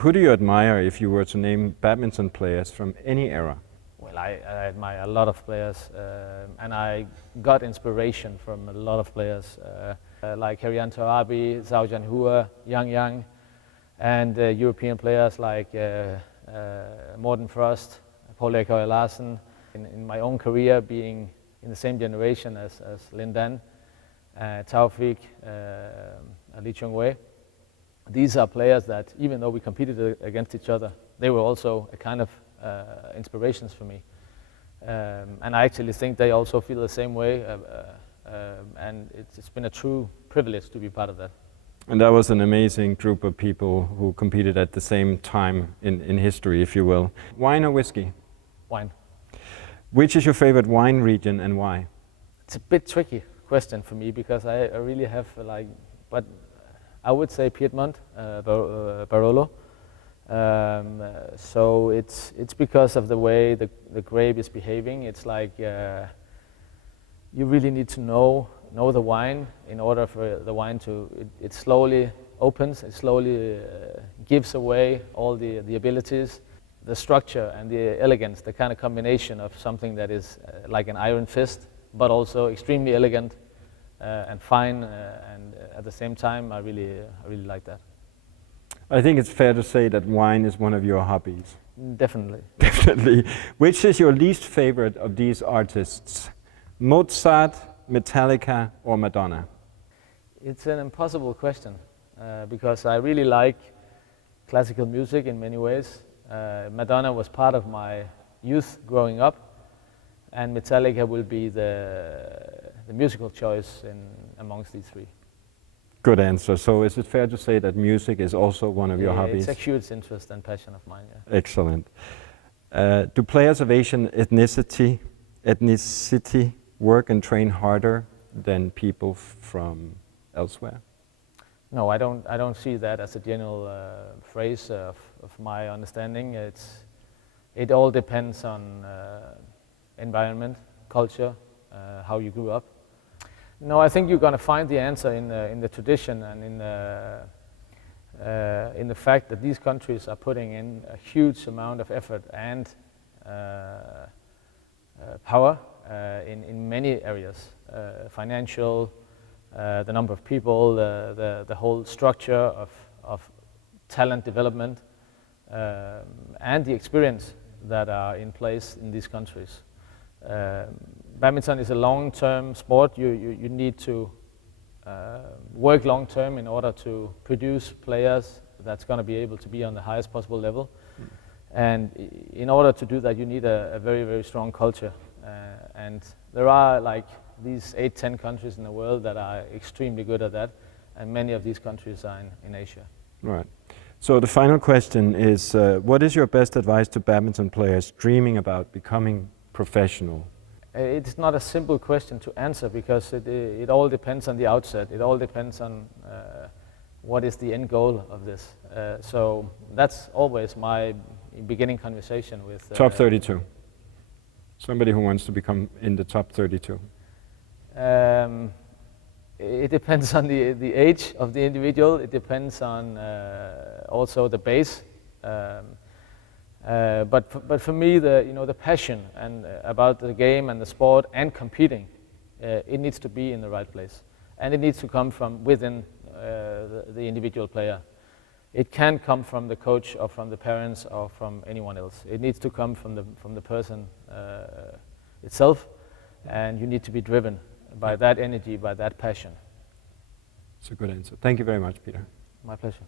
Who do you admire if you were to name badminton players from any era? Well, I admire a lot of players, and I got inspiration from a lot of players, like Herianto Abi, Zhao Jianhua, Yang, and European players like Morten Frost, Paul Erik Larsen. In my own career, being in the same generation as Lin Dan, Taufik, Li Chongwei, these are players that, even though we competed against each other, they were also a kind of inspirations for me. And I actually think they also feel the same way, and it's been a true privilege to be part of that. And that was an amazing group of people who competed at the same time in history, if you will. Wine or whiskey? Wine. Which is your favorite wine region and why? It's a bit tricky question for me because I really have but I would say Piedmont, Barolo. So it's because of the way the grape is behaving. It's like you really need to know the wine in order for the wine to, it slowly opens, it slowly gives away all the abilities, the structure and the elegance, the kind of combination of something that is like an iron fist, but also extremely elegant and fine, and at the same time, I really like that. I think it's fair to say that wine is one of your hobbies. Definitely. Definitely. Which is your least favorite of these artists? Mozart, Metallica, or Madonna? It's an impossible question because I really like classical music in many ways. Madonna was part of my youth growing up, and Metallica will be the musical choice amongst these three. Good answer. So is it fair to say that music is also one of your hobbies? It's a huge interest and passion of mine, yeah. Excellent. Do players of Asian ethnicity work and train harder than people from elsewhere? No, I don't see that as a general phrase of my understanding. It all depends on environment, culture, how you grew up. No, I think you're going to find the answer in the tradition and in the fact that these countries are putting in a huge amount of effort and power in many areas, financial, the number of people, the whole structure of talent development, and the experience that are in place in these countries. Badminton is a long-term sport. You need to work long-term in order to produce players that's going to be able to be on the highest possible level. And in order to do that, you need a very, very strong culture. And there are like these 8-10 countries in the world that are extremely good at that, and many of these countries are in Asia. Right. So the final question is, what is your best advice to badminton players dreaming about becoming professional? It's not a simple question to answer because it all depends on the outset. It all depends on what is the end goal of this. So that's always my beginning conversation with... top 32. Somebody who wants to become in the top 32. It depends on the age of the individual. It depends on also the base. But for me, the passion and about the game and the sport and competing, it needs to be in the right place, and it needs to come from within the individual player. It can't come from the coach or from the parents or from anyone else. It needs to come from the person itself, and you need to be driven by that energy, by that passion. It's a good answer. Thank you very much, Peter. My pleasure.